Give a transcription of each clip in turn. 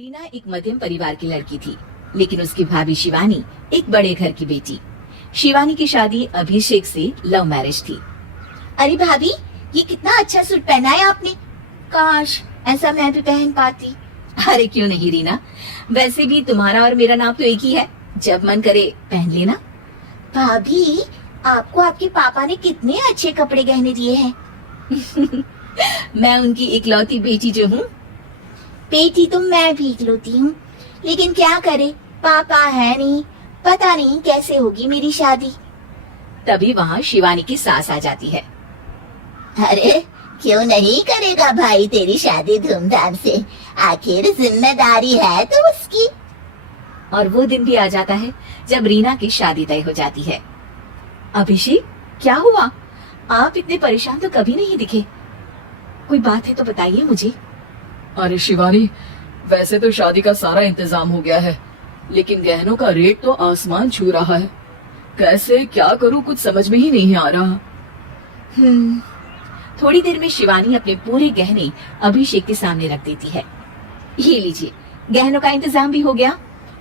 रीना एक मध्यम परिवार की लड़की थी, लेकिन उसकी भाभी शिवानी एक बड़े घर की बेटी। शिवानी की शादी अभिषेक से लव मैरिज थी। अरे भाभी, ये कितना अच्छा सूट पहना है आपने। काश ऐसा मैं भी पहन पाती। अरे क्यों नहीं रीना, वैसे भी तुम्हारा और मेरा नाम तो एक ही है, जब मन करे पहन लेना। भाभी, आपको आपके पापा ने कितने अच्छे कपड़े गहने दिए हैं। मैं उनकी इकलौती बेटी जो हूँ। बेटी तो मैं भी इकलौती हूँ, लेकिन क्या करे, पापा है नहीं, पता नहीं कैसे होगी मेरी शादी। तभी वहाँ शिवानी की सास आ जाती है। अरे क्यों नहीं करेगा भाई तेरी शादी धूमधाम से, आखिर जिम्मेदारी है तो उसकी। और वो दिन भी आ जाता है जब रीना की शादी तय हो जाती है। अभिषेक, क्या हुआ? आप इतने परेशान तो कभी नहीं दिखे। कोई बात है तो बताइए मुझे। अरे शिवानी, वैसे तो शादी का सारा इंतजाम हो गया है, लेकिन गहनों का रेट तो आसमान छू रहा है। कैसे क्या करूं, कुछ समझ में ही नहीं आ रहा। थोड़ी देर में शिवानी अपने पूरे गहने अभिषेक के सामने रख देती है। ये लीजिए, गहनों का इंतजाम भी हो गया।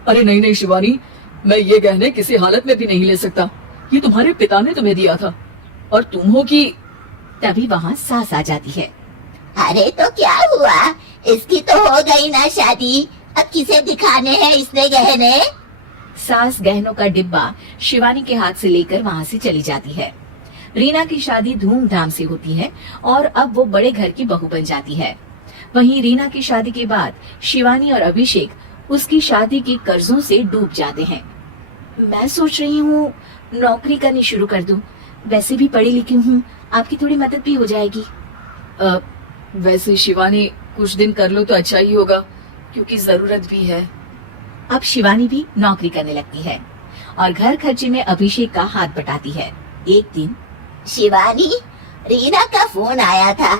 अरे नहीं नहीं शिवानी, मैं ये गहने किसी हालत में भी नहीं ले सकता। ये तुम्हारे पिता ने तुम्हें दिया था, और तुम हो कि। तभी वहाँ सास आ जाती है। अरे तो क्या हुआ, इसकी तो हो गई ना शादी, अब किसे दिखाने हैं इसने गहने। सास गहनों का डिब्बा शिवानी के हाथ से लेकर वहाँ से चली जाती है। रीना की शादी धूमधाम से होती है और अब वो बड़े घर की बहू बन जाती है। वहीं रीना की शादी के बाद शिवानी और अभिषेक उसकी शादी के कर्जों से डूब जाते हैं। मैं सोच रही हूँ नौकरी करनी शुरू कर दूं। वैसे भी पढ़ी लिखी हूँ, आपकी थोड़ी मदद भी हो जाएगी। वैसे शिवानी, कुछ दिन कर लो तो अच्छा ही होगा, क्योंकि जरूरत भी है। अब शिवानी भी नौकरी करने लगती है और घर खर्चे में अभिषेक का हाथ बटाती है। एक दिन शिवानी, रीना का फोन आया था,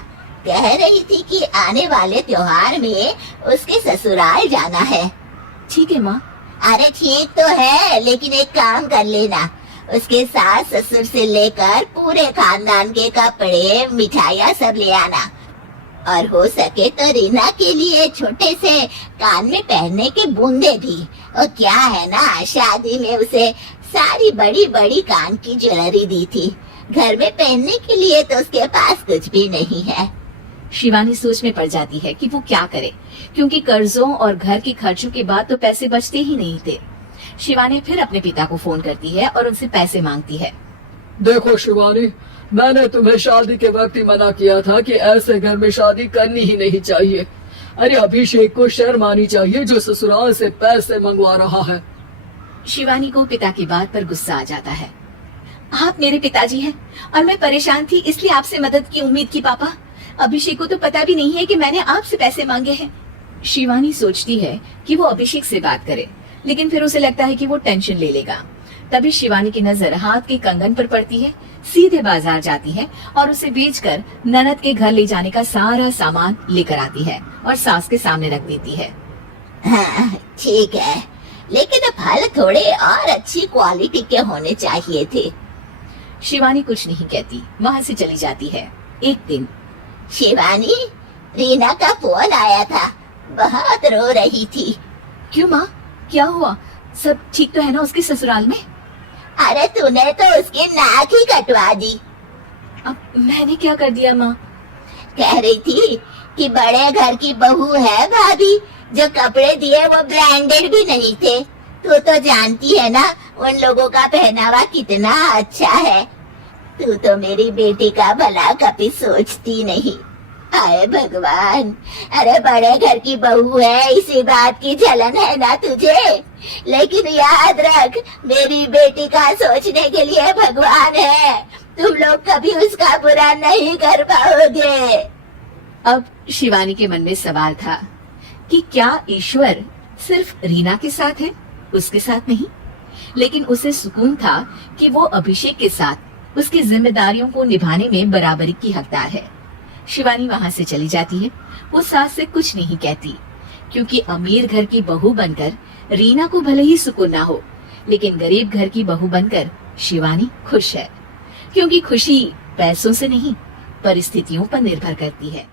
कह रही थी कि आने वाले त्योहार में उसके ससुराल जाना है। ठीक है माँ। अरे ठीक तो है, लेकिन एक काम कर लेना, उसके सास ससुर से लेकर पूरे खानदान के कपड़े मिठाइयाँ सब ले आना, और हो सके तो रीना के लिए छोटे से कान में पहनने के बूंदे भी। और क्या है ना, शादी में उसे सारी बड़ी बड़ी कान की ज्वेलरी दी थी, घर में पहनने के लिए तो उसके पास कुछ भी नहीं है। शिवानी सोच में पड़ जाती है कि वो क्या करे, क्योंकि कर्जों और घर के खर्चों के बाद तो पैसे बचते ही नहीं थे। शिवानी फिर अपने पिता को फोन करती है और उनसे पैसे मांगती है। देखो शिवानी, मैंने तुम्हें शादी के वक्त ही मना किया था कि ऐसे घर में शादी करनी ही नहीं चाहिए। अरे अभिषेक को शर्म आनी चाहिए जो ससुराल से पैसे मंगवा रहा है। शिवानी को पिता की बात पर गुस्सा आ जाता है। आप मेरे पिताजी हैं और मैं परेशान थी, इसलिए आपसे मदद की उम्मीद की पापा। अभिषेक को तो पता भी नहीं है कि मैंने आपसे पैसे मांगे हैं। शिवानी सोचती है कि वो अभिषेक से बात करे, लेकिन फिर उसे लगता है कि वो टेंशन ले लेगा। तभी शिवानी की नजर हाथ के कंगन पर पड़ती है। सीधे बाजार जाती है और उसे बेचकर ननद के घर ले जाने का सारा सामान लेकर आती है और सास के सामने रख देती है। हाँ ठीक है, लेकिन फल थोड़े और अच्छी क्वालिटी के होने चाहिए थे। शिवानी कुछ नहीं कहती, वहाँ से चली जाती है। एक दिन शिवानी, रीना का फोन आया था, बहुत रो रही थी। क्यों माँ, क्या हुआ? सब ठीक तो है ना उसके ससुराल में? अरे तूने तो उसकी नाक ही कटवा दी। अब मैंने क्या कर दिया माँ? कह रही थी कि बड़े घर की बहू है भाभी, जो कपड़े दिए वो ब्रांडेड भी नहीं थे। तू तो जानती है ना उन लोगों का पहनावा कितना अच्छा है। तू तो मेरी बेटी का भला कभी सोचती नहीं। आए भगवान, अरे बड़े घर की बहू है, इसी बात की जलन है ना तुझे, लेकिन याद रख, मेरी बेटी का सोचने के लिए भगवान है, तुम लोग कभी उसका बुरा नहीं कर पाओगे। अब शिवानी के मन में सवाल था कि क्या ईश्वर सिर्फ रीना के साथ है, उसके साथ नहीं? लेकिन उसे सुकून था कि वो अभिषेक के साथ उसकी जिम्मेदारियों को निभाने में बराबरी की हकदार है। शिवानी वहाँ से चली जाती है। वो सास से कुछ नहीं कहती, क्योंकि अमीर घर की बहू बनकर रीना को भले ही सुकून ना हो, लेकिन गरीब घर की बहू बनकर शिवानी खुश है, क्योंकि खुशी पैसों से नहीं परिस्थितियों पर निर्भर करती है।